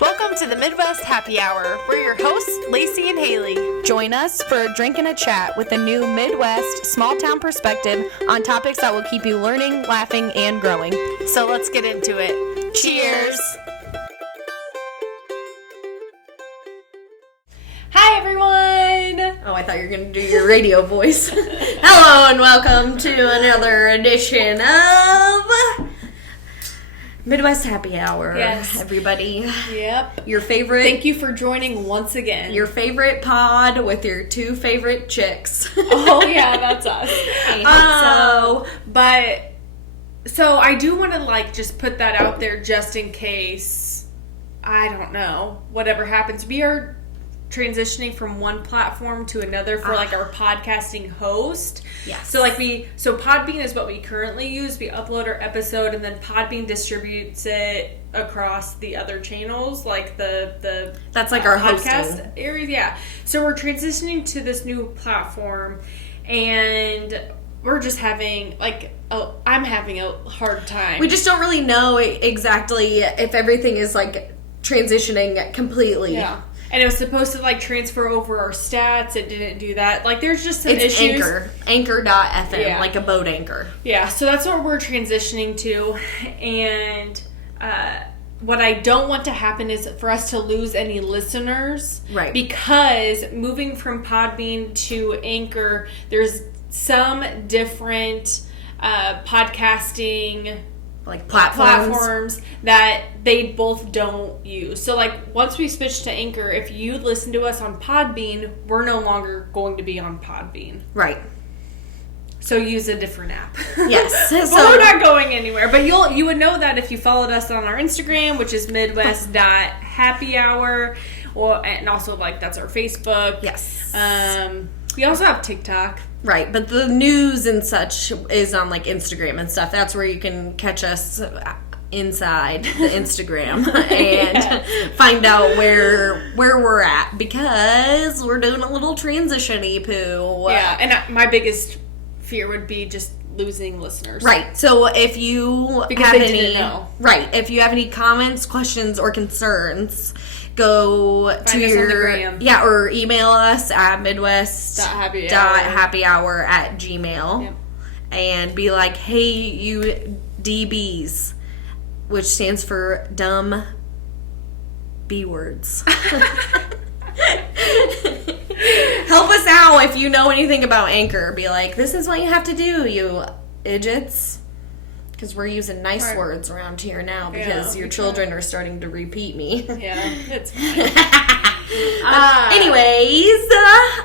Welcome to the Midwest Happy Hour. We're your hosts, Lacey and Hayley. Join us for a drink and a chat with a new Midwest small town perspective on topics that will keep you learning, laughing, and growing. So let's get into it. Cheers! Hi, everyone! Oh, I thought you were going to do your radio voice. Hello, and welcome to another edition of Midwest Happy Hour. Yes. Everybody. Yep. Your favorite. Thank you for joining once again. Your favorite pod with your two favorite chicks. Oh, yeah, that's us. So I do want to, just put that out there just in case, I don't know, whatever happens. We are transitioning from one platform to another for our podcasting host. Yes. So Podbean is what we currently use. We upload our episode and then Podbean distributes it across the other channels, that's our podcast hosting area. Yeah. So we're transitioning to this new platform and we're just having I'm having a hard time. We just don't really know exactly if everything is transitioning completely. Yeah. And it was supposed to transfer over our stats. It didn't do that. There's just some it's issues. Anchor.fm, Yeah. like a boat anchor. Yeah, so that's what we're transitioning to. And what I don't want to happen is for us to lose any listeners. Right. Because moving from Podbean to Anchor, there's some different podcasting platforms that they both don't use. So once we switch to Anchor, if you listen to us on Podbean, we're no longer going to be on Podbean. Right. So use a different app. Yes. But we're not going anywhere. But you would know that if you followed us on our Instagram, which is midwest.happyhour, and also that's our Facebook. Yes. We also have TikTok. Right, but the news and such is on Instagram and stuff. That's where you can catch us inside the Instagram and find out where we're at, because we're doing a little transition-y poo. Yeah, and my biggest fear would be just losing listeners. Right. So if you if you have any comments, questions, or concerns, go Find to us on the gram. or email us at midwest.happyhour@gmail. Yep. And be like, hey, you DBs, which stands for dumb B words. Help us out if you know anything about Anchor. Be like, this is what you have to do, you idiots. Because we're using nice words around here now because your children are starting to repeat me. Yeah, it's fine. Anyways,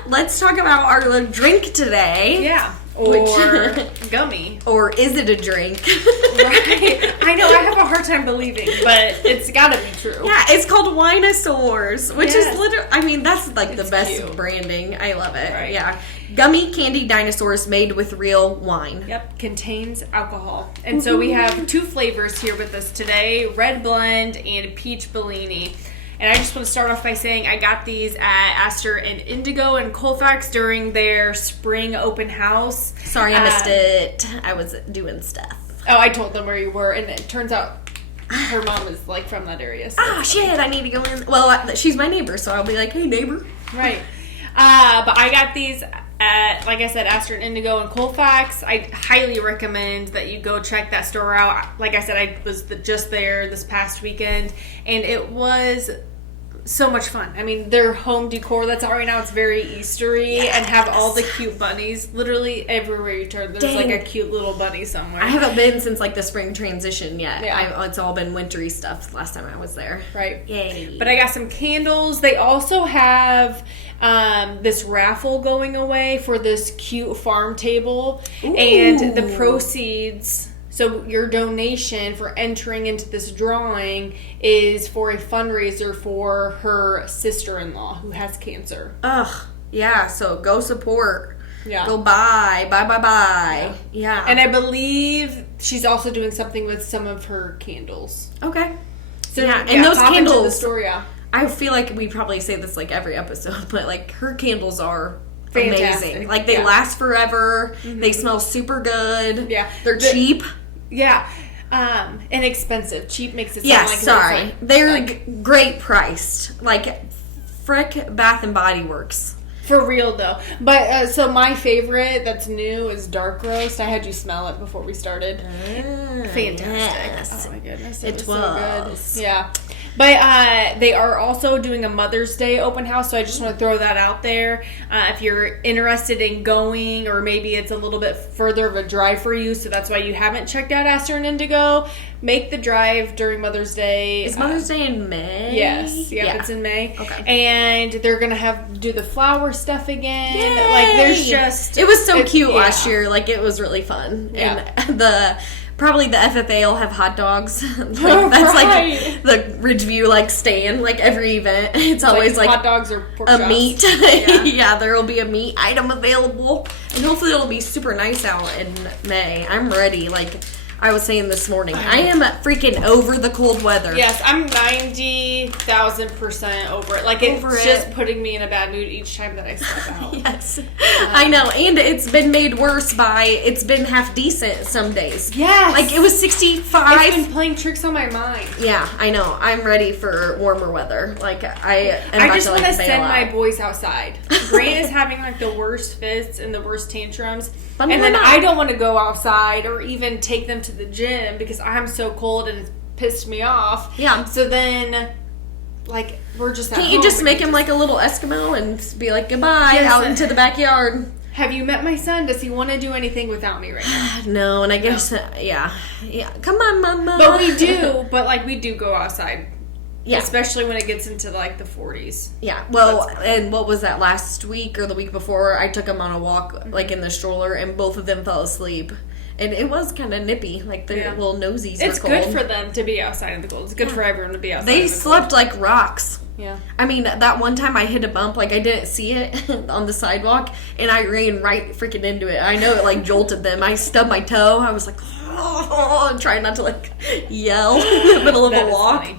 let's talk about our little drink today. Yeah. Or gummy. Or is it a drink? Right. I know, I have a hard time believing, but it's gotta be true. Yeah, it's called Winosaurs, which is literally, that's the best cute branding. I love it. Right. Yeah. Gummy candy dinosaurs made with real wine. Yep, contains alcohol. And so we have two flavors here with us today, Red Blend and Peach Bellini. And I just want to start off by saying I got these at Aster and Indigo in Colfax during their spring open house. Sorry I missed it. I was doing stuff. Oh, I told them where you were, and it turns out her mom is from that area. So shit, I need to go in. Well, she's my neighbor, so I'll be like, hey, neighbor. Right. But I got these at, like I said, Aster and Indigo in Colfax. I highly recommend that you go check that store out. Like I said, I was just there this past weekend, and it was so much fun. I mean, their home decor that's out right now, it's very Eastery, and have all the cute bunnies. Literally everywhere you turn, there's a cute little bunny somewhere. I haven't been since the spring transition yet. Yeah. It's all been wintry stuff last time I was there. Right. Yay. But I got some candles. They also have this raffle going away for this cute farm table. Ooh. And the proceeds... So your donation for entering into this drawing is for a fundraiser for her sister-in-law who has cancer. Ugh. Yeah, so go support. Yeah. Go buy. Yeah. And I believe she's also doing something with some of her candles. Okay. So yeah, and those candles. The store, yeah. I feel like we probably say this every episode, but her candles are fantastic. Amazing. They last forever. Mm-hmm. They smell super good. Yeah. They're cheap. Yeah. inexpensive. Cheap makes it sound Yes, like sorry. They're great priced. Like, frick Bath and Body Works. For real though. But so my favorite that's new is dark roast. I had you smell it before we started. Fantastic. Yes. Oh my goodness. It was was. so good. Yeah. But they are also doing a Mother's Day open house, so I just want to throw that out there. If you're interested in going, or maybe it's a little bit further of a drive for you, so that's why you haven't checked out Aster and Indigo, make the drive during Mother's Day. Is Mother's Day in May? Yes. Yeah, it's in May. Okay. And they're going to do the flower stuff again. Yay! Like, there's just... It was so cute last year. Like, it was really fun. Yeah. And probably the FFA will have hot dogs. That's right. like the Ridgeview like stand. Like every event, it's always like hot dogs or pork a chops. meat. Yeah. Yeah, there will be a meat item available, and hopefully it'll be super nice out in May. I'm ready. Like I was saying this morning, I am freaking over the cold weather. Yes, I'm 90,000% over it. Like, it's just putting me in a bad mood each time that I step out. Yes. I know. And it's been made worse by, it's been half decent some days. Yes. Like, it was 65. It's been playing tricks on my mind. Yeah, I know. I'm ready for warmer weather. Like, I just want to send my boys outside. Grant is having, like, the worst fits and the worst tantrums. And then I don't want to go outside or even take them to the gym because I'm so cold and it's pissed me off. Yeah. So then, like, we're just at Can't home. you just make him like a little Eskimo and be like, goodbye, out into the backyard? Have you met my son? Does he want to do anything without me right now? No, and I guess, yeah. Come on, Mama. But we do. But, like, we do go outside. Yeah. Especially when it gets into, like, the 40s. Yeah. Well, and what was that, last week or the week before? I took them on a walk, like, in the stroller, and both of them fell asleep. And it was kind of nippy. Like, their little nosies were cold. It's good for them to be outside in the cold. It's good for everyone to be outside They in the slept cold. like rocks. Yeah. I mean, that one time I hit a bump, like, I didn't see it on the sidewalk, and I ran right freaking into it. I know it, like, jolted them. I stubbed my toe. I was like, oh, trying not to, like, yell in the middle of a walk. Funny.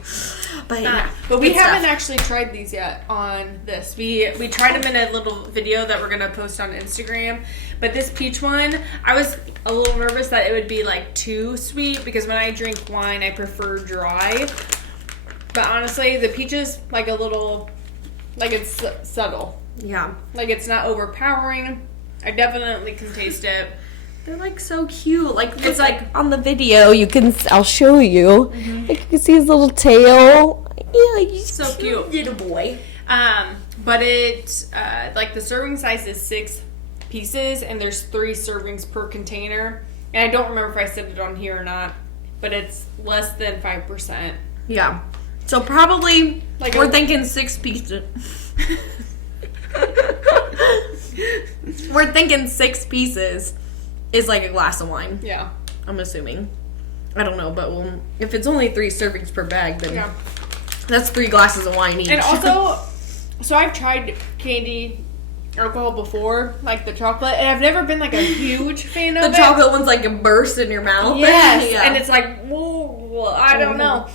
But yeah, but we haven't actually tried these yet on this. We tried them in a little video that we're gonna post on Instagram. But this peach one, I was a little nervous that it would be like too sweet because when I drink wine, I prefer dry. But honestly, the peach is like a little, like it's subtle. Yeah. Like it's not overpowering. I definitely can taste it. They're like so cute. Like it's like on the video. I'll show you. Mm-hmm. Like you can see his little tail. Yeah, he's so cute, little boy. But it like the serving size is 6 pieces, and there's 3 servings per container. And I don't remember if I said it on here or not, but it's less than 5%. Yeah. So probably Like we're thinking 6 pieces. We're thinking 6 pieces is like a glass of wine. Yeah. I'm assuming. I don't know, but if it's only 3 servings per bag, then that's 3 glasses of wine each. And also, so I've tried candy alcohol before, like the chocolate, and I've never been like a huge fan of it. The chocolate one's like a burst in your mouth. Yes, Yeah. and it's like, whoa, I don't know.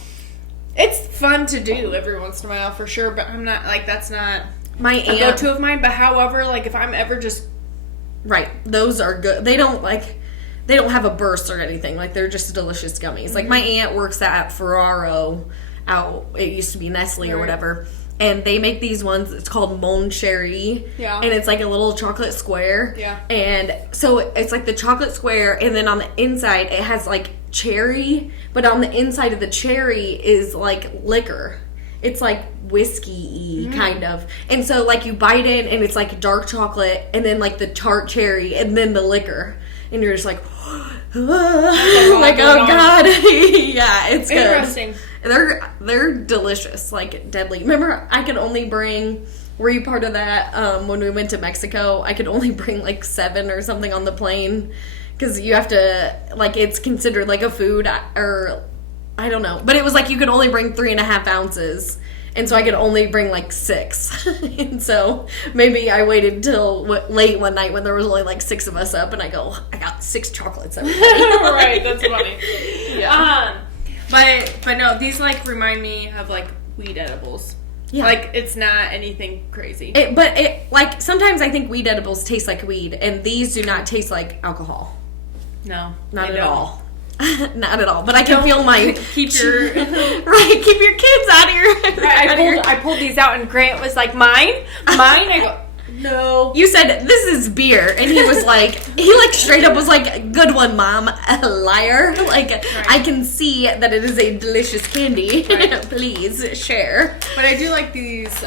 It's fun to do every once in a while for sure, but I'm not like that's not my a go-to of mine. But however, like if I'm ever just those are good. They don't have a burst or anything. Like they're just delicious gummies. Mm-hmm. Like my aunt works at Ferraro out. It used to be Nestle or whatever. And they make these ones, it's called Mon Cherie. Yeah. And it's like a little chocolate square. Yeah. And so it's like the chocolate square, and then on the inside it has like cherry, but on the inside of the cherry is like liquor. It's like whiskey-y kind of. And so like you bite in and it's like dark chocolate and then like the tart cherry and then the liquor. And you're just like, like, oh God. Yeah, it's good. Interesting. They're delicious, like deadly. Remember, I could only bring. Were you part of that when we went to Mexico? I could only bring like 7 or something on the plane because you have to like it's considered like a food or I don't know, but it was like you could only bring 3.5 ounces, and so I could only bring like 6. And so maybe I waited till late one night when there was only like 6 of us up, and I got 6 chocolates. Right, that's funny. Yeah. But no, these like remind me of like weed edibles. Yeah. Like it's not anything crazy. But like sometimes I think weed edibles taste like weed, and these do not taste like alcohol. No, not at all. Not at all. But I can feel my keep your right. Keep your kids out of your. I pulled these out, and Grant was like, "Mine." I go, "No." You said this is beer, and he was like, straight up was like, "Good one, Mom." A liar. Like right. I can see that it is a delicious candy. Right. Please share. But I do like these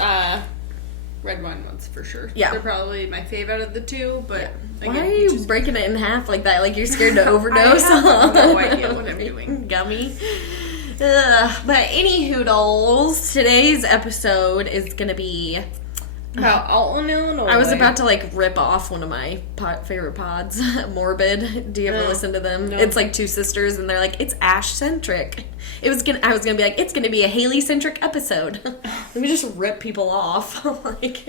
red wine ones for sure. Yeah, they're probably my favorite out of the two. But again, why are you breaking it in half like that? Like you're scared to overdose? I have no idea what I'm doing. Gummy. But any hoodles, today's episode is gonna be about Alton, Illinois. I was about to like rip off one of my favorite pods, Morbid. Do you ever listen to them? No. It's like two sisters, and they're like, it's Ash centric. I was gonna be like, it's gonna be a Hayley centric episode. Let me just rip people off. Like,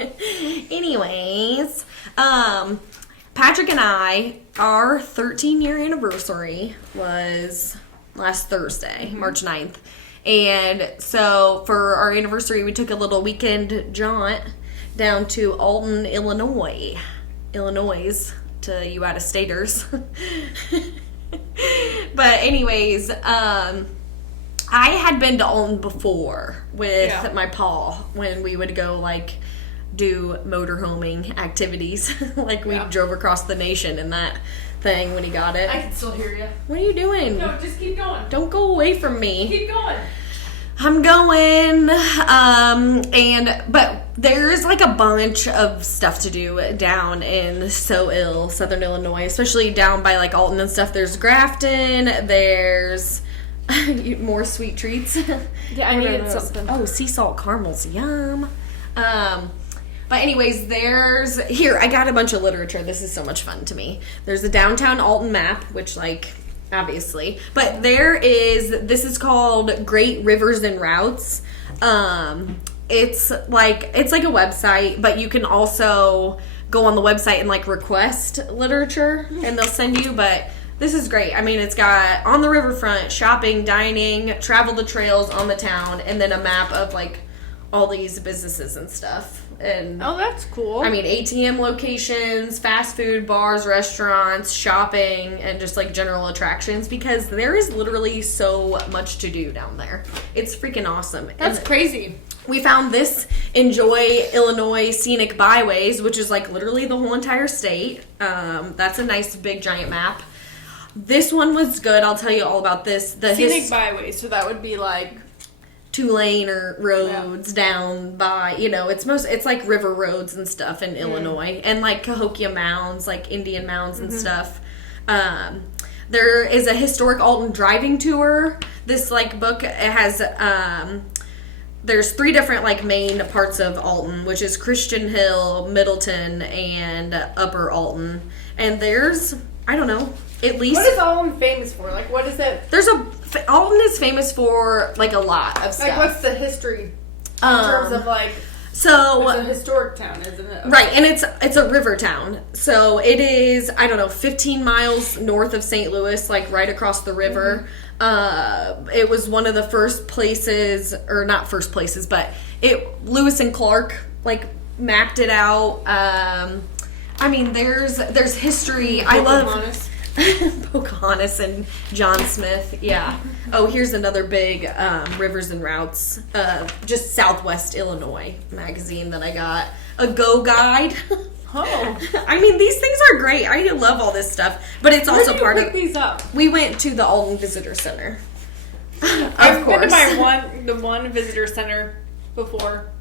anyways, Patrick and I, our 13-year anniversary was last Thursday, March 9th. And so for our anniversary, we took a little weekend jaunt down to Alton, Illinois. To you out-of-staters. But anyways, I had been to Alton before with my paw when we would go like do motorhoming activities. Like we drove across the nation in that thing when he got it. I can still hear you. What are you doing? No, just keep going. Don't go away from me. Keep going. I'm going, but there's like a bunch of stuff to do down in Southern Illinois, especially down by like Alton and stuff. There's Grafton, there's more sweet treats. Yeah, I needed something. Oh, sea salt caramels, yum. But anyways, I got a bunch of literature. This is so much fun to me. There's a downtown Alton map, which like, obviously, but this is called Great Rivers and Routes. It's like a website, but you can also go on the website and like request literature and they'll send you, but this is great. I mean, it's got on the riverfront, shopping, dining, travel the trails on the town, and then a map of like all these businesses and stuff. And oh, that's cool. I mean, ATM locations, fast food, bars, restaurants, shopping, and just like general attractions, because there is literally so much to do down there. It's freaking awesome. That's crazy. We found this Enjoy Illinois Scenic Byways, which is like literally the whole entire state. That's a nice big giant map. This one was good. I'll tell you all about this. The Scenic Byways, so that would be like 2-lane or roads down by, it's like river roads and stuff in Illinois, and like Cahokia Mounds, like Indian Mounds and stuff. There is a historic Alton driving tour. This like book, it has there's 3 different like main parts of Alton, which is Christian Hill, Middleton, and Upper Alton. And there's, I don't know, at least... What is Alton famous for? Like, what is it? Alton is famous for, like, a lot of stuff. Like, what's the history in terms of, like... So... It's a historic town, isn't it? Right, and it's a river town. So it is, 15 miles north of St. Louis, like, right across the river. It was one of the first places, or not first places, but Lewis and Clark, like, mapped it out. I mean, there's history. I love... Pocahontas and John Smith, yeah. Oh, here's another big Rivers and Routes, just Southwest Illinois magazine that I got. A Go Guide. Oh. I mean, these things are great. I love all this stuff, but it's also part of... Where did you pick these up? We went to the Alton Visitor Center. I've been to the one visitor center before.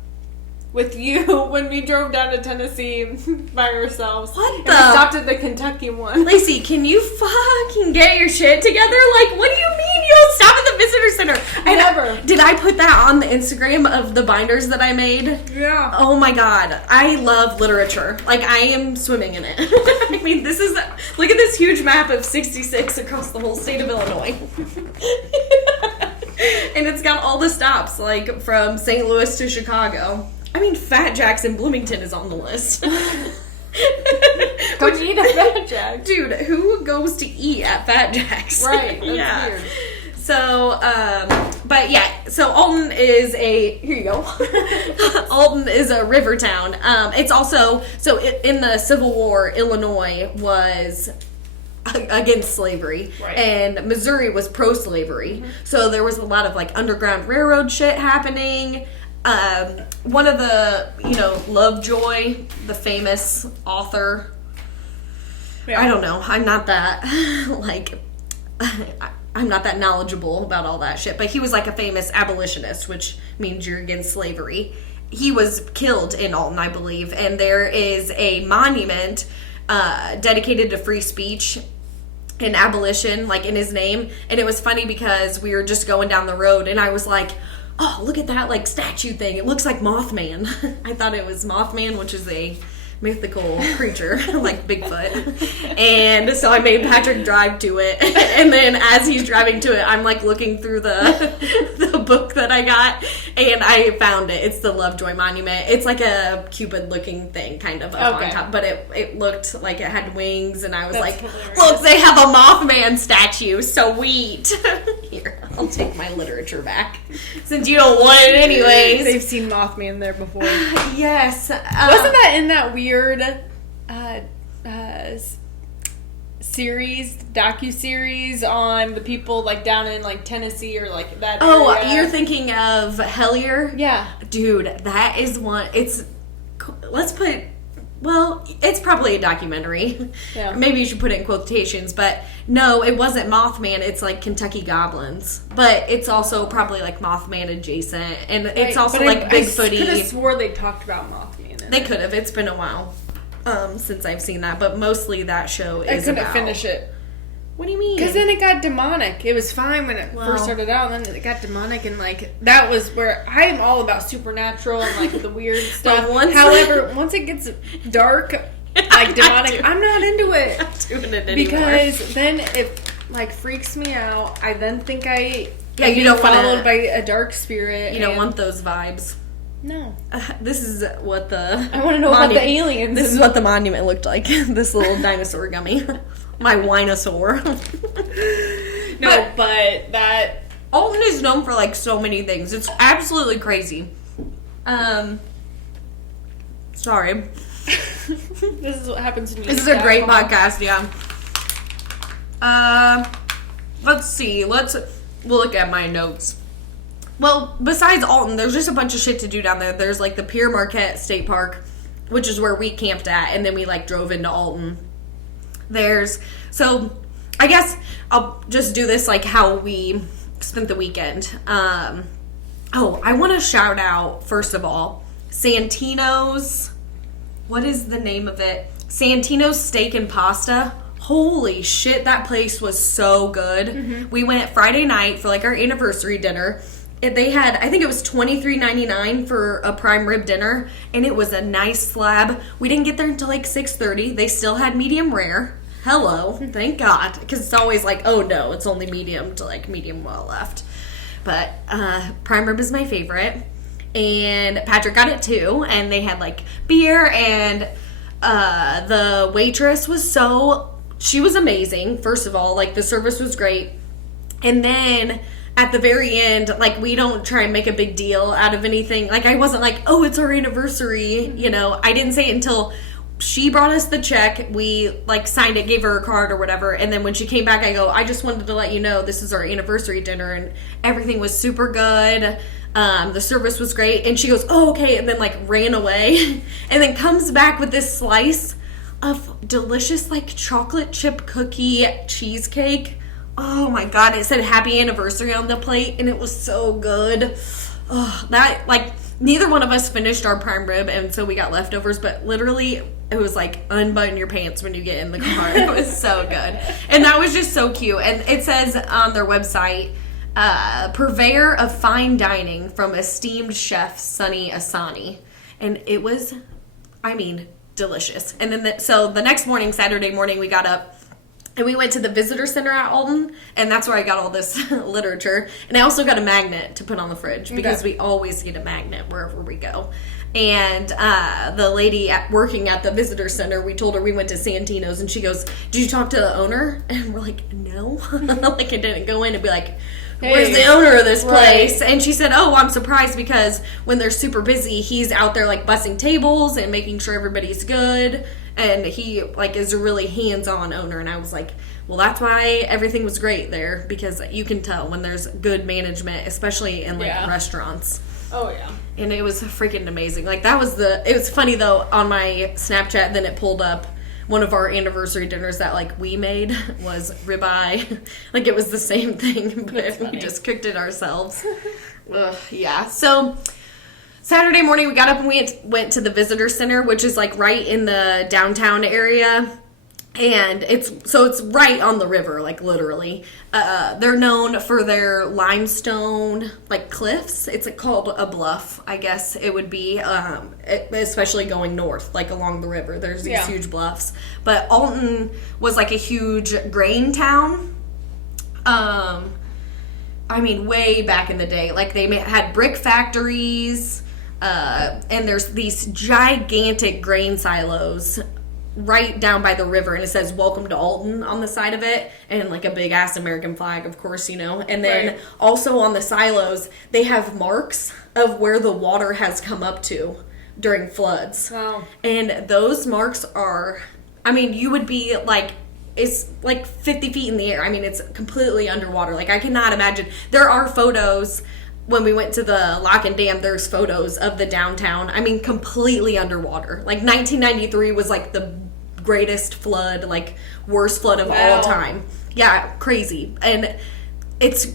With you when we drove down to Tennessee by ourselves. What the? And we stopped at the Kentucky one. Lacey, can you fucking get your shit together? Like, what do you mean you don't stop at the visitor center? Never. Did I put that on the Instagram of the binders that I made? Yeah. Oh my god. I love literature. Like, I am swimming in it. I mean, look at this huge map of 66 across the whole state of Illinois. And it's got all the stops, like, from St. Louis to Chicago. I mean, Fat Jack's in Bloomington is on the list. Don't eat at Fat Jack's. Dude, who goes to eat at Fat Jack's? Right, that's weird. So, but yeah, so Alton is here you go. Alton is a river town. It's also, in the Civil War, Illinois was against slavery, Right. and Missouri was pro-slavery. Mm-hmm. So there was a lot of like Underground Railroad shit happening. One of the, Lovejoy, the famous author. Yeah. I don't know. I'm not that I'm not that knowledgeable about all that shit. But he was like a famous abolitionist, which means you're against slavery. He was killed in Alton, I believe, and there is a monument dedicated to free speech and abolition, like in his name. And it was funny because we were just going down the road, and I was like, "Oh, look at that like statue thing! It looks like Mothman." I thought it was Mothman, which is a mythical creature like Bigfoot, and so I made Patrick drive to it, and then as he's driving to it, I'm like looking through the book that I got, and I found it. It's the Lovejoy Monument. It's like a Cupid looking thing kind of up on top, but it looked like it had wings, and I was like, hilarious. look, they have a Mothman statue, sweet. Here, I'll take my literature back since you don't want it anyways. They've seen Mothman there before. Yes. Wasn't that in that weird docu-series on the people like down in like Tennessee or like that Oh, area? you're thinking of Hellier? Yeah. Dude, that is one. It's probably a documentary. Yeah. Maybe you should put it in quotations, but no, it wasn't Mothman. It's like Kentucky Goblins, but it's also probably like Mothman adjacent, and it's also But like I Bigfooty. could have swore they talked about Mothman. They could have. It's been a while since I've seen that, but mostly that show I is couldn't about. finish it. What do you mean? Because then it got demonic. It was fine when it first started out, and then it got demonic, and like that was where I am all about supernatural and like the weird stuff. However, once it gets dark, like demonic, I'm not into it. I'm doing it anymore. Because then it like freaks me out. I then think I'm you don't want followed to. by a dark spirit. You don't want those vibes. No. This is what the. I want to know about the aliens. This is what the monument looked like. This little dinosaur gummy. My winosaur. But that. Alton is known for like so many things. It's absolutely crazy. Sorry. This is what happens when you. This is a great podcast, yeah. Let's see. Let's look at my notes. Well, besides Alton, there's just a bunch of shit to do down there. There's like the Pierre Marquette State Park, which is where we camped at, and then we like drove into Alton. So I guess I'll just do this like how we spent the weekend. I want to shout out, first of all, Santino's. What is the name of it? Santino's Steak and Pasta. Holy shit, that place was so good. Mm-hmm. We went Friday night for like our anniversary dinner. They had, I think it was $23.99 for a prime rib dinner, and it was a nice slab. We didn't get there until like 6:30. They still had medium rare. Hello, thank God, because it's always like, oh no, it's only medium to like medium well left. But prime rib is my favorite, and Patrick got it too. And they had like beer, and the waitress she was amazing. First of all, like the service was great, and then at the very end, like, we don't try and make a big deal out of anything. Like, I wasn't like, oh, it's our anniversary, I didn't say it until she brought us the check. We, like, signed it, gave her a card or whatever, and then when she came back, I go, I just wanted to let you know this is our anniversary dinner, and everything was super good. The service was great, and she goes, oh, okay, and then, like, ran away, and then comes back with this slice of delicious, like, chocolate chip cookie cheesecake. Oh my God, it said happy anniversary on the plate, and it was so good. Oh, that, like, neither one of us finished our prime rib, and so we got leftovers, but literally, it was like, unbutton your pants when you get in the car. It was so good. And that was just so cute. And it says on their website, purveyor of fine dining from esteemed chef Sunny Asani. And it was, delicious. And then, so the next morning, Saturday morning, we got up, and we went to the visitor center at Alton, and that's where I got all this literature. And I also got a magnet to put on the fridge, because we always get a magnet wherever we go. And the lady working at the visitor center, we told her we went to Santino's, and she goes, did you talk to the owner? And we're like, no. Like, I didn't go in and be like, where's the owner of this place? Right. And she said, oh, I'm surprised, because when they're super busy, he's out there, like, bussing tables and making sure everybody's good. And he, like, is a really hands-on owner. And I was like, Well, that's why everything was great there, because you can tell when there's good management, especially in, like, restaurants. Oh, yeah. And it was freaking amazing. Like, it was funny, though, on my Snapchat, then it pulled up one of our anniversary dinners that, like, we made was ribeye. Like, it was the same thing, but we just cooked it ourselves. Ugh, yeah. So, Saturday morning, we got up and we went to the visitor center, which is, like, right in the downtown area. And it's right on the river, like, literally. They're known for their limestone, like, cliffs. It's called a bluff, I guess it would be, especially going north, like, along the river. There's these huge bluffs. But Alton was, like, a huge grain town. I mean, way back in the day. Like, they had brick factories, and there's these gigantic grain silos right down by the river, and it says "Welcome to Alton" on the side of it, and like a big ass American flag, of course, you know. And then also on the silos, they have marks of where the water has come up to during floods. Wow. And those marks are, I mean, you would be like, it's like 50 feet in the air. I mean, it's completely underwater. Like, I cannot imagine. There are photos. When we went to the Lock and Dam, there's photos of the downtown. I mean, completely underwater. Like, 1993 was, like, the greatest flood, like, worst flood of all time. Yeah, crazy. And it's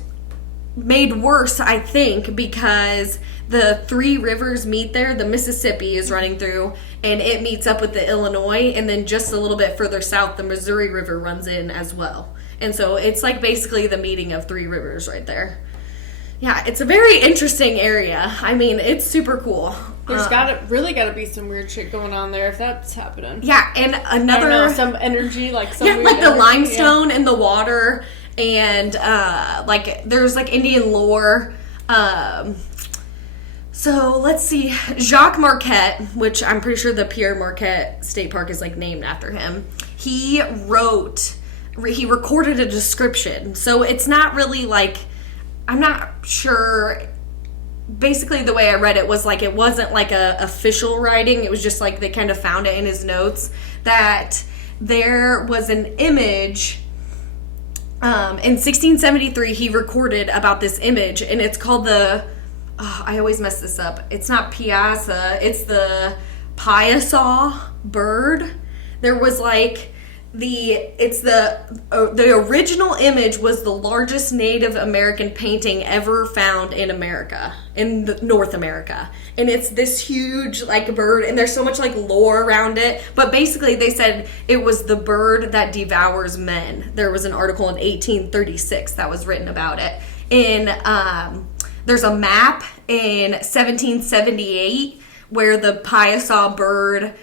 made worse, I think, because the three rivers meet there. The Mississippi is running through, and it meets up with the Illinois, and then just a little bit further south, the Missouri River runs in as well. And so it's, like, basically the meeting of three rivers right there. Yeah, it's a very interesting area. I mean, it's super cool. There's really gotta be some weird shit going on there if that's happening. Yeah, and another... I don't know, some energy, like some weird like the energy, limestone in the water, and, like, there's, like, Indian lore. So, let's see. Jacques Marquette, which I'm pretty sure the Pierre Marquette State Park is, like, named after him. He recorded a description. So, it's not really, like... I'm not sure. Basically, the way I read it was like it wasn't like a official writing. It was just like they kind of found it in his notes that there was an image. In 1673, he recorded about this image, and it's called the. Oh, I always mess this up. It's not piazza. It's the piasaw bird. There was like. The original image was the largest Native American painting ever found in America, in North America. And it's this huge, like, bird, and there's so much, like, lore around it. But basically, they said it was the bird that devours men. There was an article in 1836 that was written about it. There's a map in 1778 where the piasaw bird...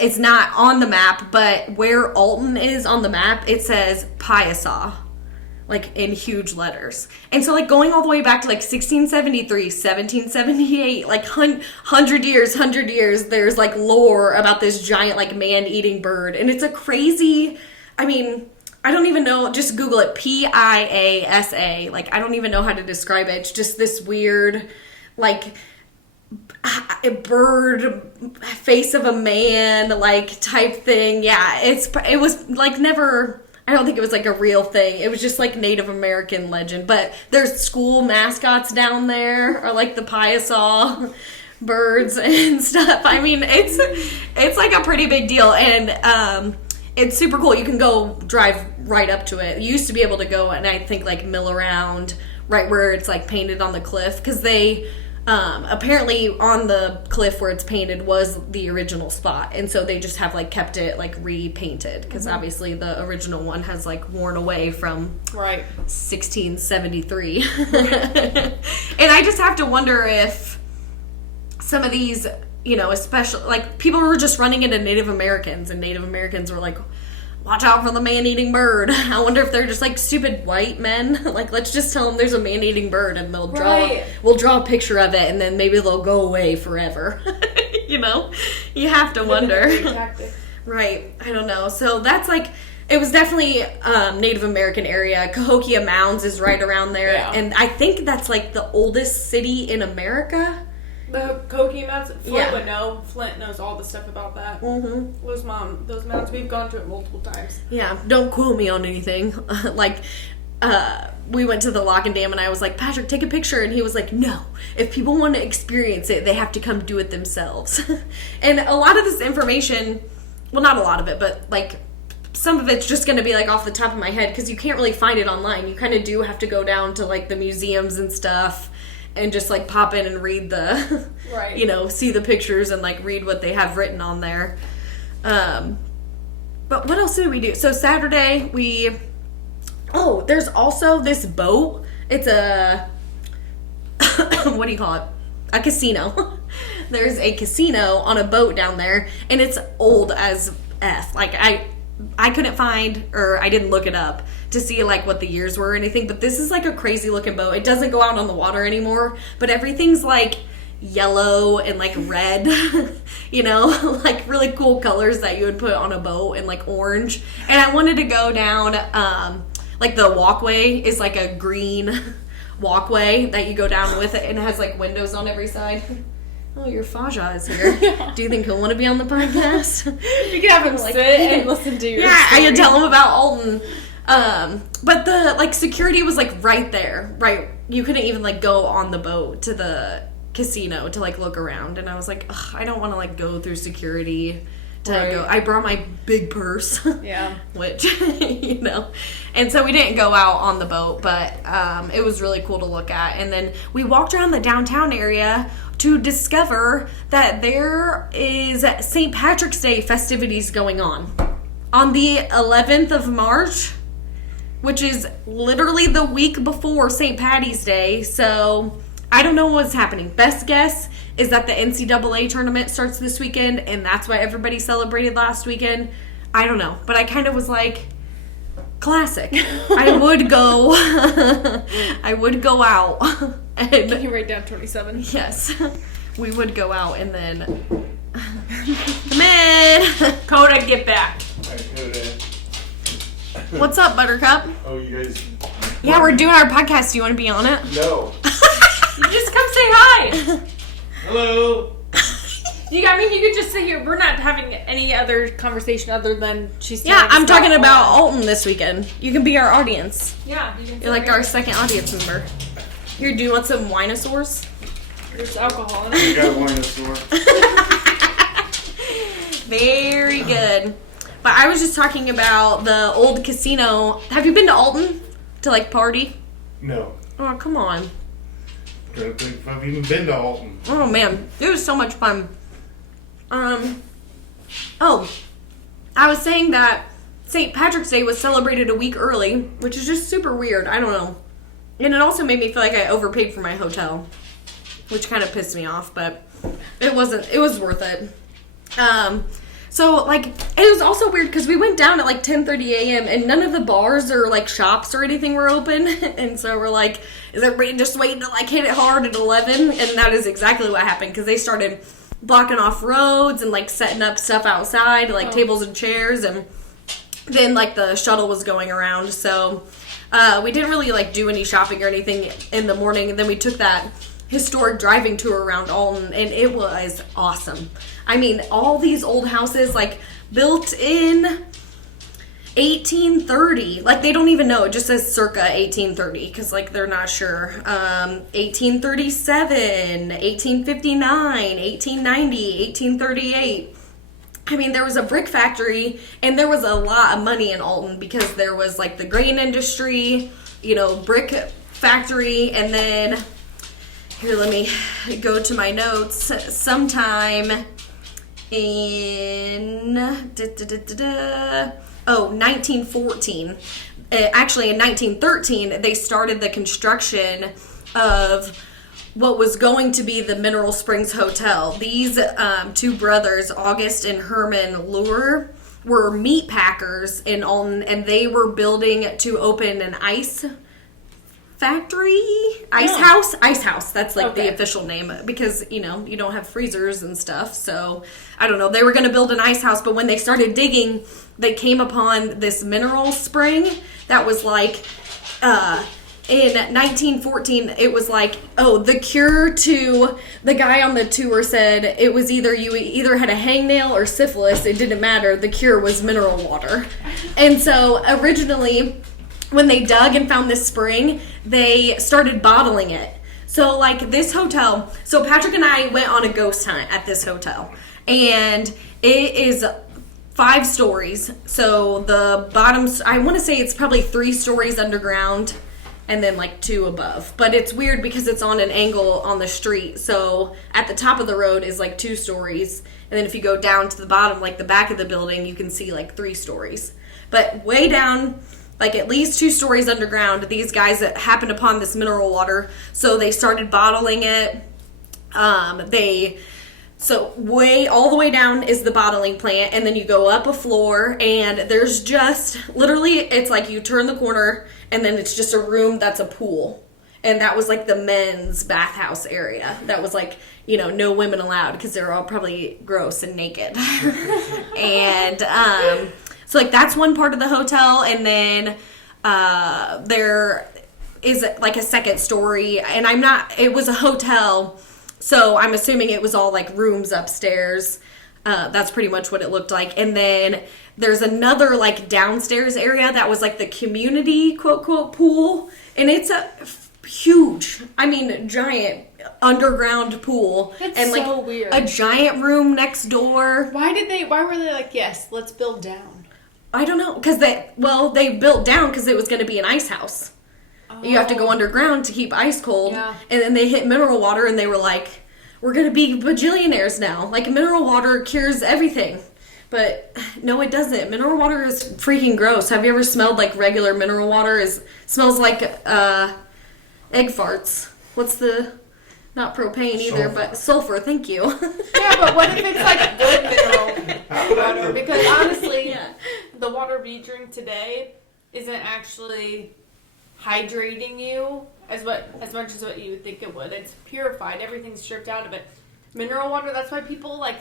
it's not on the map, but where Alton is on the map, it says Piasaw, like, in huge letters. And so, like, going all the way back to, like, 1673, 1778, like, 100 years, there's, like, lore about this giant, like, man-eating bird. And it's a crazy, I mean, I don't even know, just Google it, Piasa. Like, I don't even know how to describe it. It's just this weird, like... a bird face of a man, like, type thing. Yeah, it was like never. I don't think it was like a real thing. It was just like Native American legend. But there's school mascots down there, or like the Piasaw birds and stuff. I mean, it's like a pretty big deal, and it's super cool. You can go drive right up to it. You used to be able to go and I think like mill around right where it's like painted on the cliff, because they. Apparently on the cliff where it's painted was the original spot, and so they just have like kept it like repainted, because obviously the original one has like worn away from 1673. And I just have to wonder if some of these, you know, especially like people were just running into Native Americans, and Native Americans were like, watch out for the man-eating bird. I wonder if they're just like stupid white men. Like, let's just tell them there's a man-eating bird, and we'll draw a picture of it, and then maybe they'll go away forever. You know, you have to wonder. Right. I don't know. So that's like, it was definitely Native American area. Cahokia Mounds is right around there, and I think that's like the oldest city in America. The Koki mounts, Flint Yeah. would know. Flint knows all the stuff about that. Mm-hmm. Those mounts, we've gone to it multiple times. Yeah, don't quote me on anything. We went to the Lock and Dam and I was like, Patrick, take a picture. And he was like, no, if people want to experience it, they have to come do it themselves. And a lot of this information, well, not a lot of it, but like some of it's just going to be like off the top of my head because you can't really find it online. You kind of do have to go down to like the museums and stuff and just like pop in and read the, right. See the pictures and like read what they have written on there. But what else did we do? So Saturday there's also this boat. It's a, what do you call it? A casino. There's a casino on a boat down there and it's old as F. Like I couldn't find, or I didn't look it up to see like what the years were or anything, but this is like a crazy looking boat. It doesn't go out on the water anymore, but everything's like yellow and like red, like really cool colors that you would put on a boat, and like orange. And I wanted to go down, like the walkway is like a green walkway that you go down with it, and it has like windows on every side. Oh, your Faja is here. Do you think he'll want to be on the podcast? You can have him sit and listen to your I story. can tell him about Alton. But the like security was like right there, right? You couldn't even like go on the boat to the casino to like look around, and I was like, ugh, I don't want to like go through security to go. I brought my big purse, yeah, which and so we didn't go out on the boat, but it was really cool to look at. And then we walked around the downtown area to discover that there is St. Patrick's Day festivities going on the 11th of March, which is literally the week before St. Patty's Day. So I don't know what's happening. Best guess is that the NCAA tournament starts this weekend, and that's why everybody celebrated last weekend. I don't know, but I kind of was like, classic. I would go out. And can you write down 27? Yes, we would go out and then come in. Coda, get back. What's up, Buttercup? Oh, you guys. Yeah, we're doing our podcast. Do you want to be on it? No. You just come say hi. Hello. You could just sit here. We're not having any other conversation other than she's. Yeah, I'm talking about Alton this weekend. You can be our audience. Yeah, You're like our second audience member. Here, do you want some winosaurs? There's alcohol in You it. got one in the store. Very good. But I was just talking about the old casino. Have you been to Alton to like party? No. Oh, come on. I don't think if I've even been to Alton. Oh man, it was so much fun. I was saying that St. Patrick's Day was celebrated a week early, which is just super weird. I don't know. And it also made me feel like I overpaid for my hotel, which kind of pissed me off, but it was worth it. So like, it was also weird because we went down at like 10:30 a.m. and none of the bars or like shops or anything were open. And so we're like, is everybody just waiting to like hit it hard at 11? And that is exactly what happened because they started blocking off roads and like setting up stuff outside, like tables and chairs, and then like the shuttle was going around. So we didn't really like do any shopping or anything in the morning, and then we took that historic driving tour around Alton, and it was awesome. I mean, all these old houses like built in 1830, like they don't even know, it just says circa 1830 because like they're not sure. 1837, 1859, 1890, 1838. I mean, there was a brick factory, and there was a lot of money in Alton because there was like the grain industry, brick factory, and then here, let me go to my notes. Sometime in 1914. Actually, in 1913, they started the construction of what was going to be the Mineral Springs Hotel. These two brothers, August and Herman Luer, were meat packers in Alton, and they were building to open an ice house. That's like the official name because you don't have freezers and stuff. So I don't know. They were going to build an ice house, but when they started digging, they came upon this mineral spring that was like in 1914, it was like, oh, the cure to, the guy on the tour said it was either you either had a hangnail or syphilis. It didn't matter. The cure was mineral water. And so originally, when they dug and found this spring, they started bottling it. So like this hotel, so Patrick and I went on a ghost hunt at this hotel, and it is 5 stories. So the bottom, I want to say it's probably 3 stories underground and then like 2 above. But it's weird because it's on an angle on the street. So at the top of the road is like 2 stories. And then if you go down to the bottom, like the back of the building, you can see like 3 stories. But way down, like at least 2 stories underground, these guys that happened upon this mineral water. So they started bottling it. So all the way down is the bottling plant, and then you go up a floor, and there's just, literally, it's like you turn the corner, and then it's just a room that's a pool. And that was like the men's bathhouse area. That was like, no women allowed, because they're all probably gross and naked. And so like that's one part of the hotel, and then there is like a second story, and it was a hotel, so I'm assuming it was all like rooms upstairs. That's pretty much what it looked like. And then there's another like downstairs area that was like the community quote quote pool, and it's a huge, giant underground pool. That's and like so weird. A giant room next door. Why were they like, yes, let's build down? I don't know, because they built down because it was going to be an ice house. Oh. You have to go underground to keep ice cold. Yeah. And then they hit mineral water, and they were like, we're going to be bajillionaires now. Like, mineral water cures everything. But no, it doesn't. Mineral water is freaking gross. Have you ever smelled like regular mineral water? Smells like egg farts. Not propane either, sulfur. But sulfur, thank you. Yeah, but what if it's like good mineral water? Because honestly, the water we drink today isn't actually hydrating you as much as what you would think it would. It's purified. Everything's stripped out of it. Mineral water, that's why people like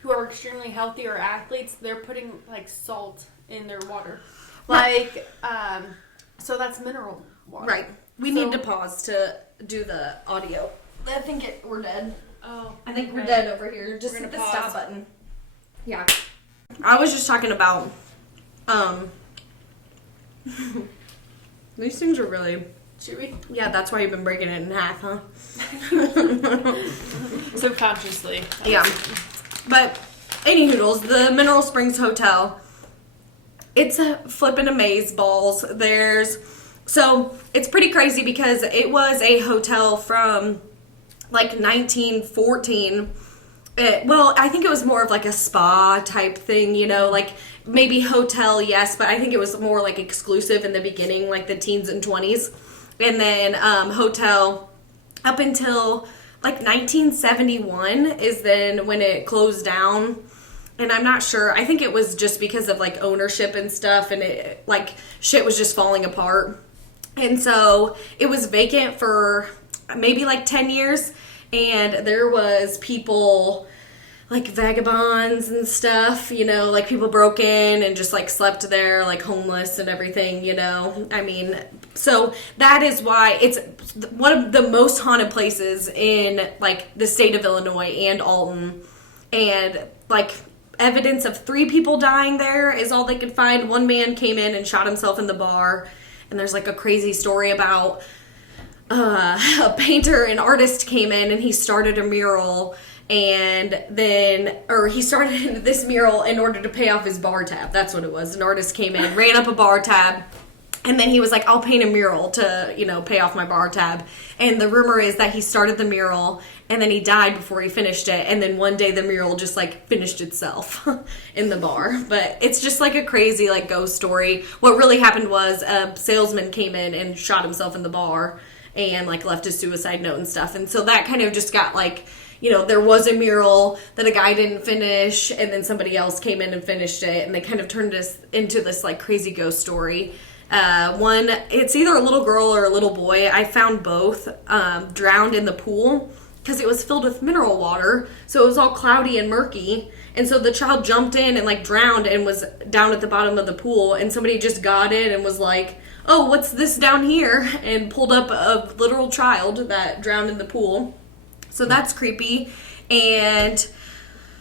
who are extremely healthy or athletes, they're putting like salt in their water. Like, so that's mineral water. Right. We need to pause to do the audio. I think we're dead. Oh. I think we're dead over here. Just hit the stop button. Yeah. I was just talking about, these things are really chewy. Yeah, that's why you've been breaking it in half, huh? Subconsciously. Yeah. But, anyhoodles, the Mineral Springs Hotel, it's a flippin' amaze balls. So, it's pretty crazy because it was a hotel from, like, 1914. I think it was more of, like, a spa type thing, like, maybe hotel, yes, but I think it was more, like, exclusive in the beginning, like, the teens and 20s. And then, hotel up until, like, 1971 is then when it closed down. And I'm not sure. I think it was just because of, like, ownership and stuff, and it, like, shit was just falling apart. And so it was vacant for maybe like 10 years, and there was people like vagabonds and stuff, like people broke in and just like slept there like homeless and everything, so that is why it's one of the most haunted places in like the state of Illinois and Alton. And like evidence of 3 people dying there is all they could find. One man came in and shot himself in the bar. And there's like a crazy story about a painter, an artist came in and he started a mural, he started this mural in order to pay off his bar tab. That's what it was. An artist came in, ran up a bar tab, and then he was like, I'll paint a mural to, pay off my bar tab. And the rumor is that he started the mural and then he died before he finished it. And then one day the mural just like finished itself in the bar. But it's just like a crazy like ghost story. What really happened was a salesman came in and shot himself in the bar and like left a suicide note and stuff. And so that kind of just got like, there was a mural that a guy didn't finish and then somebody else came in and finished it. And they kind of turned this into this like crazy ghost story. It's either a little girl or a little boy. I found both drowned in the pool because it was filled with mineral water, so it was all cloudy and murky. And so the child jumped in and like drowned and was down at the bottom of the pool, and somebody just got in and was like, oh, what's this down here? And pulled up a literal child that drowned in the pool. So that's creepy. And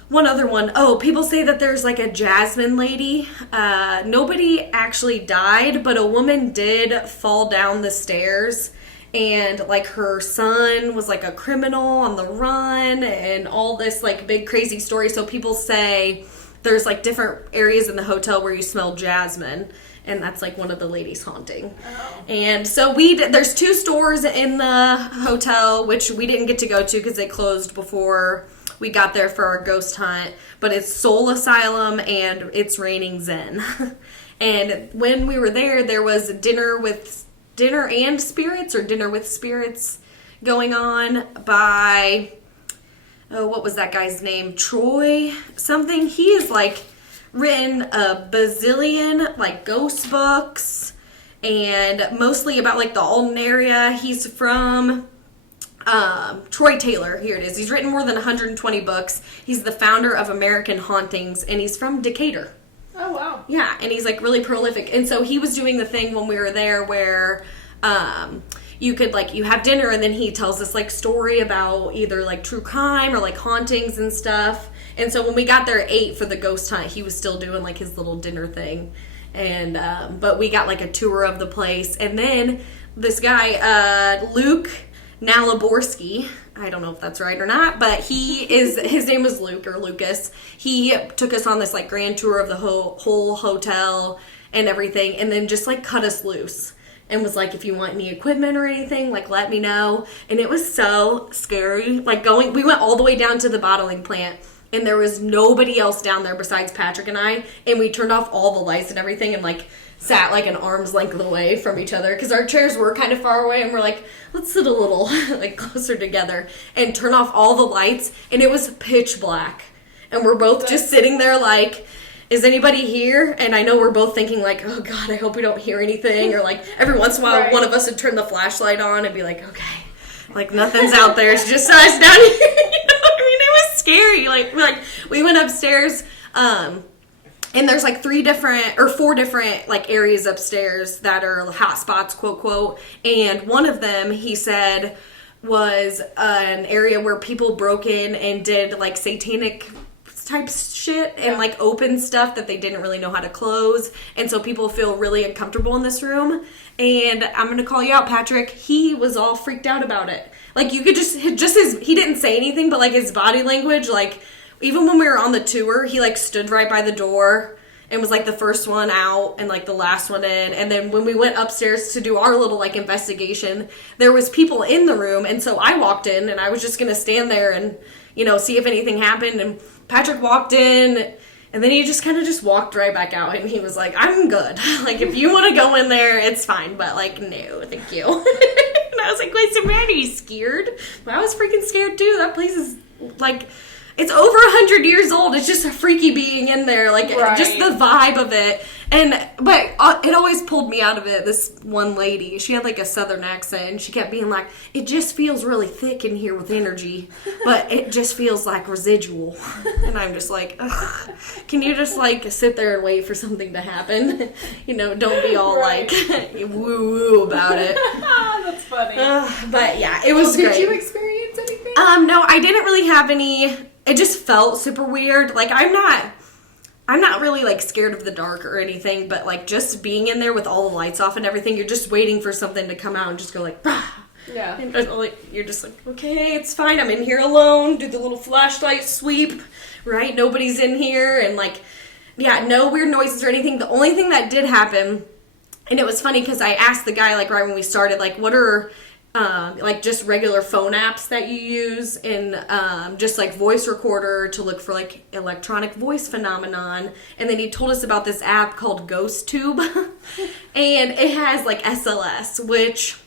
one other one. Oh, people say that there's like a Jasmine lady. Nobody actually died, but a woman did fall down the stairs. And like her son was like a criminal on the run and all this like big crazy story. So people say there's like different areas in the hotel where you smell jasmine. And that's like one of the ladies haunting. Oh. And so there's 2 stores in the hotel, which we didn't get to go to because they closed before we got there for our ghost hunt. But it's Soul Asylum and It's Raining Zen. And when we were there was dinner and spirits or dinner with spirits going on by, what was that guy's name? Troy something. He is like written a bazillion like ghost books and mostly about like the Alton area. He's from Troy Taylor. Here it is. He's written more than 120 books. He's the founder of American Hauntings and he's from Decatur. Oh, wow. Yeah, and he's like really prolific. And so he was doing the thing when we were there where you could like, you have dinner and then he tells this like story about either like true crime or like hauntings and stuff. And so when we got there at 8 for the ghost hunt, he was still doing like his little dinner thing. And but we got like a tour of the place. And then this guy, Luke Nalaborski, I don't know if that's right or not, but his name is Luke or Lucas. He took us on this like grand tour of the whole hotel and everything, and then just like cut us loose and was like, if you want any equipment or anything, like let me know. And it was so scary. Like we went all the way down to the bottling plant and there was nobody else down there besides Patrick and I, and we turned off all the lights and everything and like sat like an arm's length away from each other because our chairs were kind of far away and we're like, let's sit a little like closer together and turn off all the lights, and it was pitch black and we're both just sitting there like, is anybody here? And I know we're both thinking like, oh God, I hope we don't hear anything, or like every once in a while one of us would turn the flashlight on and be like, okay, like nothing's out there, it's just us down here. You know what I mean? It was scary. Like we went upstairs and there's like 4 different like areas upstairs that are hot spots, quote, quote. And one of them, he said, was an area where people broke in and did like satanic type shit and like open stuff that they didn't really know how to close. And so people feel really uncomfortable in this room. And I'm going to call you out, Patrick. He was all freaked out about it. Like you could he didn't say anything, but like his body language, like even when we were on the tour, he like stood right by the door and was like the first one out and like the last one in. And then when we went upstairs to do our little like investigation, there was people in the room. And so I walked in and I was just going to stand there and, you know, see if anything happened. And Patrick walked in and then he just kind of just walked right back out. And he was like, I'm good. Like, if you want to go in there, it's fine. But like, no, thank you. And I was like, wait, so man, are you scared? Well, I was freaking scared too. That place is like, it's over 100 years old. It's just a freaky being in there. Like, just the vibe of it. But it always pulled me out of it. This one lady, she had like a southern accent. And she kept being like, it just feels really thick in here with energy. But it just feels like residual. And I'm just like, ugh, can you just like sit there and wait for something to happen? You know, don't be all like woo-woo about it. That's funny. But yeah, it was great. Did you experience anything? No, I didn't really have any. It just felt super weird. Like, I'm not really, like, scared of the dark or anything, but, like, just being in there with all the lights off and everything, you're just waiting for something to come out and just go, like, bah! Yeah. And you're just like, okay, it's fine. I'm in here alone. Do the little flashlight sweep, right? Nobody's in here. And, like, yeah, no weird noises or anything. The only thing that did happen, and it was funny because I asked the guy, like, right when we started, like, what are like just regular phone apps that you use in just like voice recorder to look for like electronic voice phenomenon. And then he told us about this app called GhostTube. And it has like SLS, which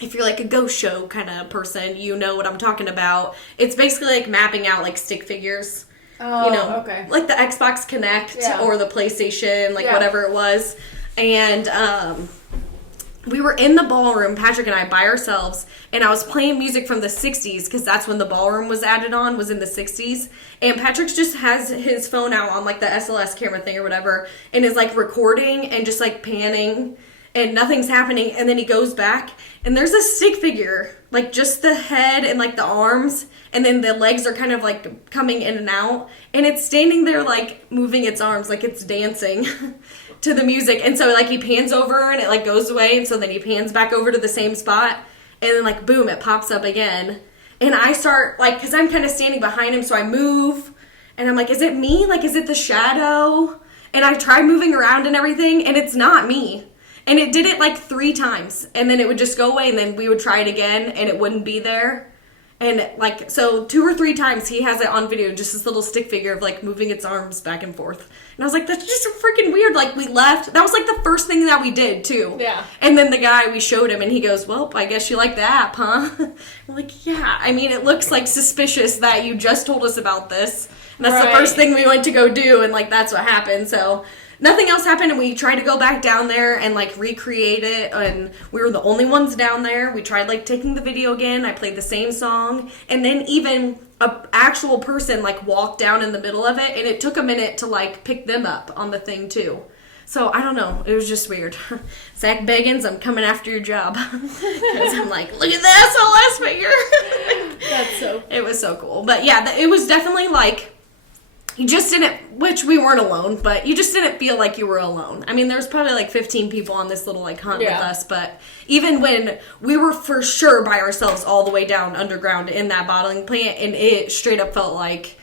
if you're like a ghost show kind of person, you know what I'm talking about. It's basically like mapping out like stick figures. Oh, you know, okay. Like the Xbox Connect or the PlayStation, like whatever it was. And we were in the ballroom, Patrick and I, by ourselves, and I was playing music from the 60s, because that's when the ballroom was added on, was in the 60s, and Patrick just has his phone out on, like, the SLS camera thing or whatever, and is, like, recording and just, like, panning and nothing's happening, and then he goes back and there's a stick figure, like just the head and like the arms, and then the legs are kind of like coming in and out, and it's standing there like moving its arms like it's dancing to the music. And so like he pans over and it like goes away, and so then he pans back over to the same spot, and then like boom, it pops up again. And I start like, because I'm kind of standing behind him, so I move and I'm like, is it me? Like, is it the shadow? And I try moving around and everything, and it's not me. And it did it like 3 times, and then it would just go away, and then we would try it again, and it wouldn't be there. And like, so 2 or 3 times he has it on video, just this little stick figure of like moving its arms back and forth. And I was like, that's just freaking weird. Like, we left. That was like the first thing that we did too. Yeah. And then the guy, we showed him, and he goes, well, I guess you like the app, huh? I'm like, yeah. I mean, it looks like suspicious that you just told us about this. And that's the first thing we went to go do, and like that's what happened. So nothing else happened, and we tried to go back down there and like recreate it, and we were the only ones down there. We tried like taking the video again. I played the same song, and then even a actual person like walked down in the middle of it, and it took a minute to like pick them up on the thing too. So I don't know, it was just weird. Zach Beggins, I'm coming after your job. Because I'm like, look at the SLS figure. That's so It was so cool. But yeah, it was definitely like, you just didn't, which we weren't alone, but you just didn't feel like you were alone. I mean, there was probably like 15 people on this little like hunt with us, but even when we were for sure by ourselves all the way down underground in that bottling plant, and it straight up felt like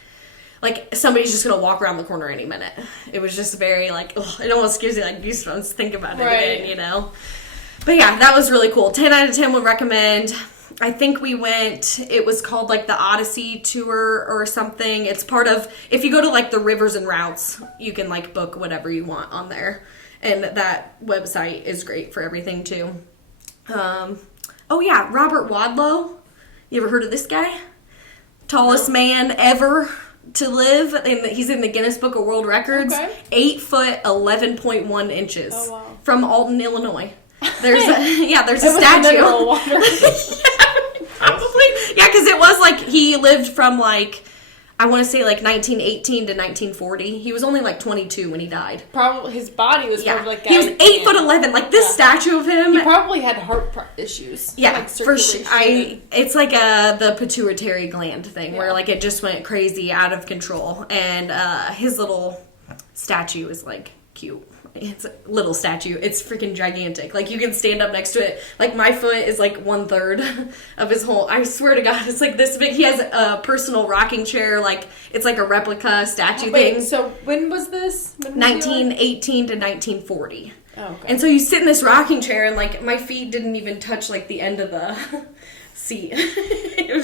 somebody's just gonna walk around the corner any minute. It was just very like, ugh, it almost gives you like goosebumps to think about it again, you know? But yeah, that was really cool. 10 out of 10 would recommend. I think we went, it was called like the Odyssey tour or something. It's part of, if you go to like the Rivers and Routes, you can like book whatever you want on there. And that website is great for everything too. Oh yeah, Robert Wadlow. You ever heard of this guy? Tallest man ever to live. He's in the Guinness Book of World Records. Okay. 8 foot, 11.1 inches. Oh, wow. From Alton, Illinois. There's a statue. Probably. Yeah, because it was like he lived from like, I want to say like 1918 to 1940. He was only like 22 when he died. Probably his body was probably like he was 8 foot 11. Like this statue of him. He probably had heart issues. Yeah, like for sure. It's like the pituitary gland thing where like it just went crazy, out of control, and his little statue is like cute. It's a little statue. It's freaking gigantic. Like, you can stand up next to it. Like, my foot is like 1/3 of his whole. I swear to God, it's like this big. He has a personal rocking chair. Like, it's like a replica statue thing. So when was this? 1918 to 1940. Oh, okay. And so you sit in this rocking chair, and like my feet didn't even touch like the end of the seat.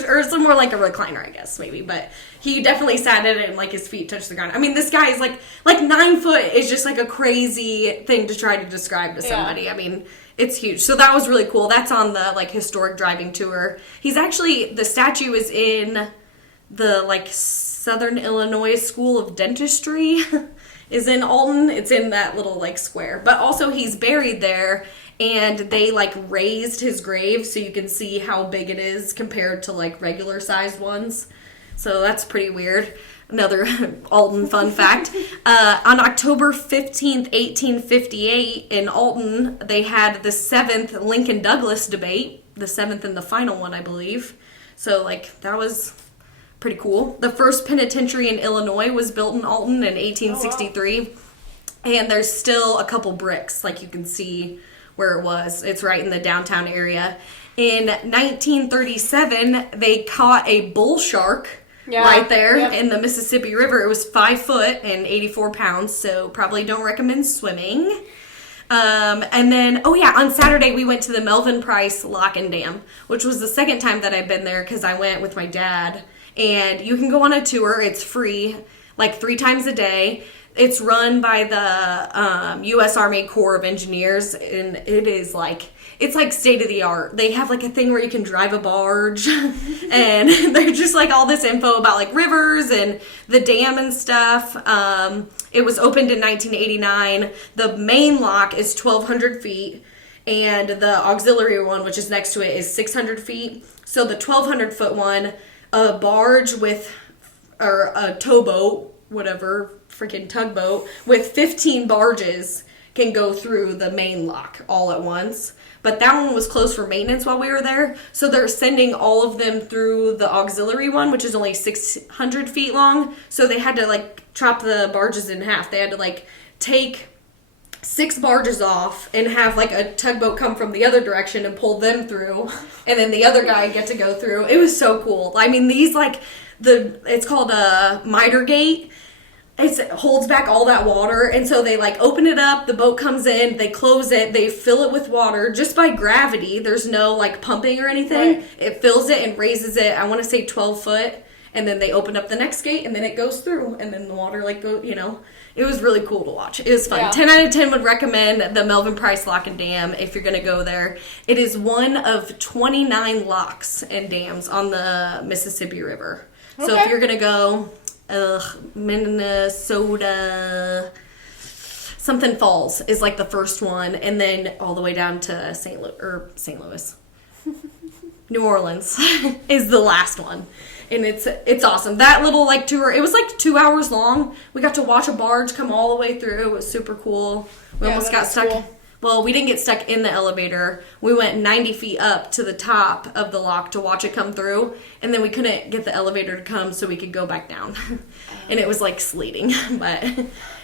Or somewhere like a recliner, I guess, maybe. But he definitely sat in it and like his feet touched the ground. I mean, this guy is like 9 foot is just like a crazy thing to try to describe to somebody. I mean, it's huge. So that was really cool. That's on the like historic driving tour. He's actually, the statue is in the like Southern Illinois School of Dentistry is in Alton. It's in that little like square. But also he's buried there, and they like raised his grave so you can see how big it is compared to like regular sized ones. So that's pretty weird. Another Alton fun fact. On October 15th, 1858 in Alton, they had the 7th Lincoln-Douglas debate. The 7th and the final one, I believe. So like that was pretty cool. The first penitentiary in Illinois was built in Alton in 1863. Oh, wow. And there's still a couple bricks, like you can see where it was. It's right in the downtown area. In 1937, they caught a bull shark right there in the Mississippi River. It was 5 foot and 84 pounds, so probably don't recommend swimming. And then, on Saturday we went to the Melvin Price Lock and Dam, which was the second time that I've been there because I went with my dad. And you can go on a tour. It's free, like 3 times a day. It's run by the U.S. Army Corps of Engineers, and it is like, it's like state of the art. They have like a thing where you can drive a barge, and there's just like all this info about like rivers and the dam and stuff. It was opened in 1989. The main lock is 1,200 feet, and the auxiliary one, which is next to it, is 600 feet. So the 1,200 foot one, a barge or a towboat, whatever, freaking tugboat with 15 barges can go through the main lock all at once. But that one was closed for maintenance while we were there. So they're sending all of them through the auxiliary one, which is only 600 feet long. So they had to like chop the barges in half. They had to like take 6 barges off and have like a tugboat come from the other direction and pull them through. And then the other guy get to go through. It was so cool. I mean, these like, it's called a miter gate. It holds back all that water, and so they like open it up, the boat comes in, they close it, they fill it with water just by gravity. There's no like pumping or anything. Right. It fills it and raises it, I want to say 12 foot, and then they open up the next gate and then it goes through, and then the water like go, you know. It was really cool to watch. It was fun. Yeah. 10 out of 10 would recommend the Melvin Price Lock and Dam if you're going to go there. It is one of 29 locks and dams on the Mississippi River. Okay. So if you're going to go Minnesota, something Falls is like the first one, and then all the way down to St. Louis. New Orleans is the last one. And it's awesome. That little like tour, it was like 2 hours long. We got to watch a barge come all the way through. It was super cool. We almost got stuck. Cool. Well, we didn't get stuck in the elevator. We went 90 feet up to the top of the lock to watch it come through. And then we couldn't get the elevator to come so we could go back down. And it was like sleeting, but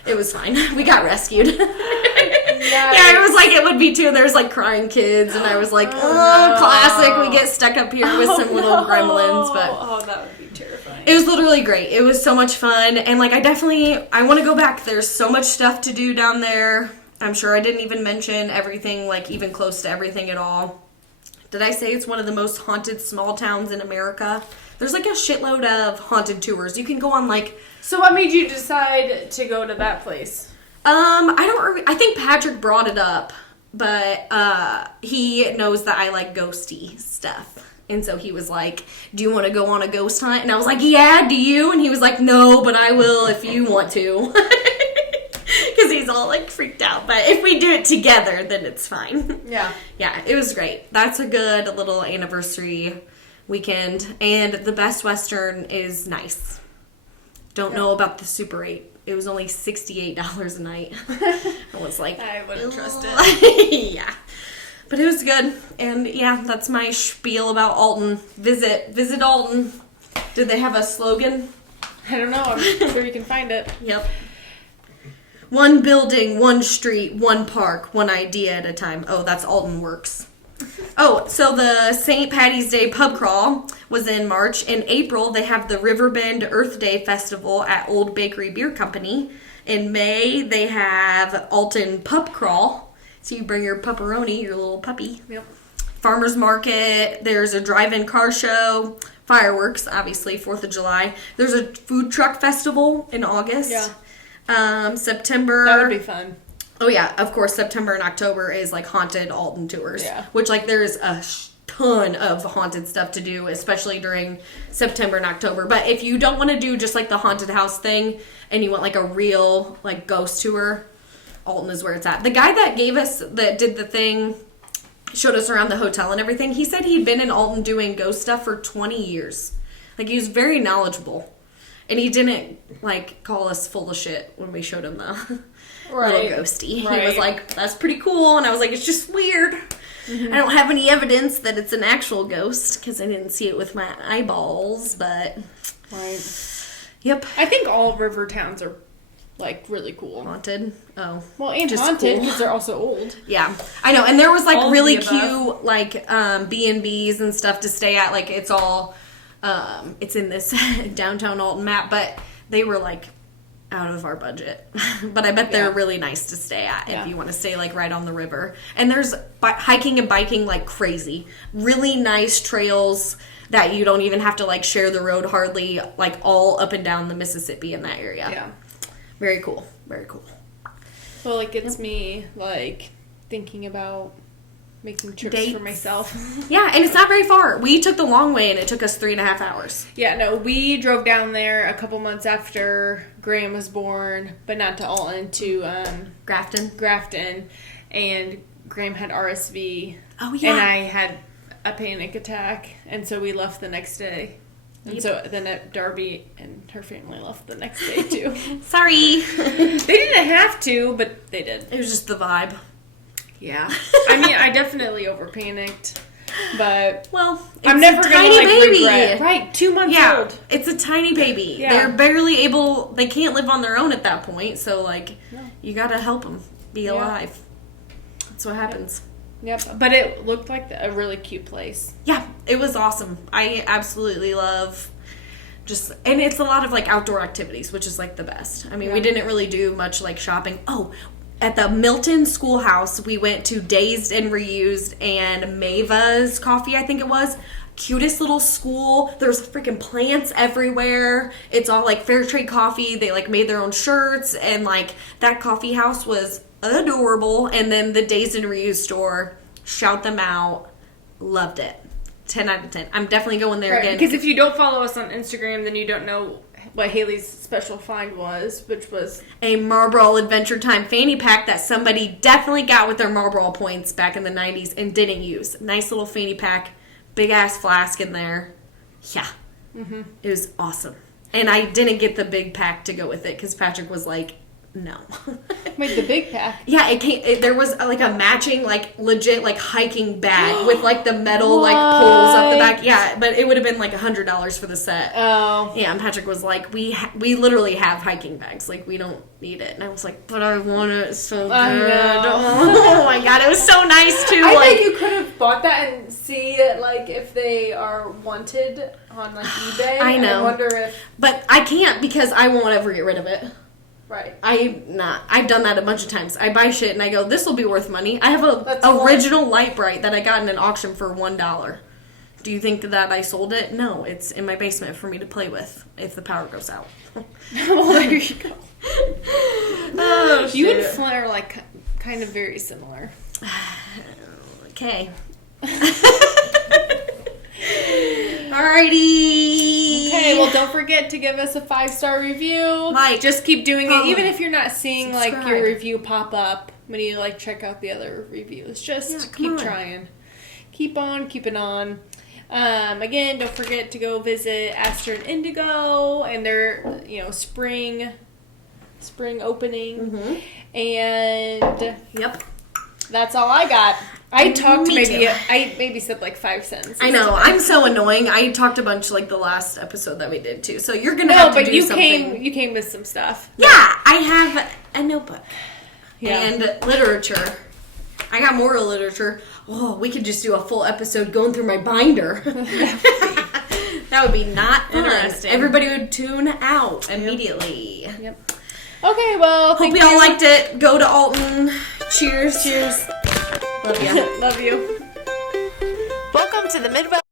it was fine. We got rescued. Yeah, it was like it would be too. There's like crying kids, and I was like, oh, classic. We get stuck up here with some little gremlins, but that would be terrifying. It was literally great. It was so much fun, and like I want to go back. There's so much stuff to do down there. I'm sure I didn't even mention everything, like even close to everything at all. Did I say it's one of the most haunted small towns in America? There's like a shitload of haunted tours. You can go on like. So what made you decide to go to that place? I think Patrick brought it up, but he knows that I like ghosty stuff. And so he was like, do you want to go on a ghost hunt? And I was like, yeah, do you? And he was like, no, but I will if you want to. Because he's all like freaked out. But if we do it together, then it's fine. Yeah. Yeah, it was great. That's a good little anniversary weekend. And the Best Western is nice. Don't know about the Super 8. It was only $68 a night. I was like, I wouldn't trust it. Yeah. But it was good. And yeah, that's my spiel about Alton. Visit Alton. Did they have a slogan? I don't know. I'm sure you can find it. Yep. One building, one street, one park, one idea at a time. Oh, that's Alton Works. Oh, so the St. Patty's Day pub crawl was in March. In April, they have the Riverbend Earth Day Festival at Old Bakery Beer Company. In May, they have Alton Pup Crawl. So you bring your pupperoni, your little puppy. Yep. Farmer's Market. There's a drive-in car show. Fireworks, obviously, 4th of July. There's a food truck festival in August. Yeah. September. That would be fun. Oh yeah, of course, September and October is like haunted Alton tours. Yeah. Which like there's a ton of haunted stuff to do, especially during September and October. But if you don't want to do just like the haunted house thing and you want like a real like ghost tour, Alton is where it's at. The guy that did the thing, showed us around the hotel and everything, he said he'd been in Alton doing ghost stuff for 20 years. Like he was very knowledgeable. And he didn't, like, call us full of shit when we showed him the little ghosty. Right. He was like, that's pretty cool. And I was like, it's just weird. Mm-hmm. I don't have any evidence that it's an actual ghost because I didn't see it with my eyeballs, but... Right. Yep. I think all river towns are, like, really cool. Haunted? Oh. Well, and just haunted because they're also old. Yeah. I know. And there was, like, all really cute, like, B&Bs and stuff to stay at. Like, it's all... it's in this downtown Alton map, but they were like out of our budget. But I bet they're really nice to stay at if you want to stay like right on the river. And there's hiking and biking like crazy. Really nice trails that you don't even have to like share the road hardly, like all up and down the Mississippi in that area. Yeah. Very cool. Very cool. Well, it gets me like thinking about making trips for myself. Yeah, and it's not very far. We took the long way, and it took us 3.5 hours. Yeah, no, we drove down there a couple months after Graham was born, but not to Alton, to Grafton, and Graham had RSV. Oh, yeah. And I had a panic attack, and so we left the next day. And so then Darby and her family left the next day too. Sorry. They didn't have to, but they did. It was just the vibe. Yeah. I mean, I definitely over-panicked. But well, I'm never a gonna tiny baby. regret. Right, 2 months old. It's a tiny baby. Yeah. They're barely able. They can't live on their own at that point. So you gotta help them be alive. That's what happens. Yep. But it looked like a really cute place. Yeah, it was awesome. I absolutely love and it's a lot of outdoor activities, which is the best. I mean, we didn't really do much shopping. Oh. At the Milton Schoolhouse, we went to Dazed and Reused and Mava's Coffee, I think it was. Cutest little school. There's freaking plants everywhere. It's all fair trade coffee. They made their own shirts, and that coffee house was adorable. And then the Dazed and Reused store, shout them out. Loved it. 10 out of 10. I'm definitely going there again. Because if you don't follow us on Instagram, then you don't know what Hayley's special find was, which was a Marlboro Adventure Time fanny pack that somebody definitely got with their Marlboro points back in the 90s and didn't use. Nice little fanny pack, big ass flask in there. Yeah. Mm-hmm. It was awesome. And I didn't get the big pack to go with it because Patrick was like, no. Wait, the big pack? Yeah, there was a matching legit hiking bag with the metal poles up the back. Yeah, but it would have been $100 for the set. Oh. Yeah, and Patrick was like, we literally have hiking bags. We don't need it. And I was like, but I want it so good. Oh my god, it was so nice too. I think you could have bought that and see if they are wanted on eBay. I know. I wonder if, but I can't because I won't ever get rid of it. Right. I've done that a bunch of times. I buy shit and I go, this will be worth money. I have a original Light Bright that I got in an auction for $1. Do you think that I sold it? No, it's in my basement for me to play with if the power goes out. Well, there you go. Oh, you and Flint are kind of very similar. Okay. Alrighty. Okay, well, don't forget to give us a 5-star review. Just keep doing it, even if you're not seeing subscribe. your review pop up when you check out the other reviews. Just keep trying. Keep on keeping on. Again, don't forget to go visit Aster and Indigo and their spring opening. Mm-hmm. And yep, that's all I got. I talked I maybe said 5 sentences. I know, I'm so annoying. I talked a bunch the last episode that we did too. So you're gonna have to do something. You came with some stuff. Yeah, I have a notebook and literature. I got more literature. Oh, we could just do a full episode going through my binder. That would be not fun. Interesting. Everybody would tune out immediately. Yep. Okay, well, hope you all liked it. Go to Alton. Cheers. Cheers. Love you. Love you. Welcome to the Midwest.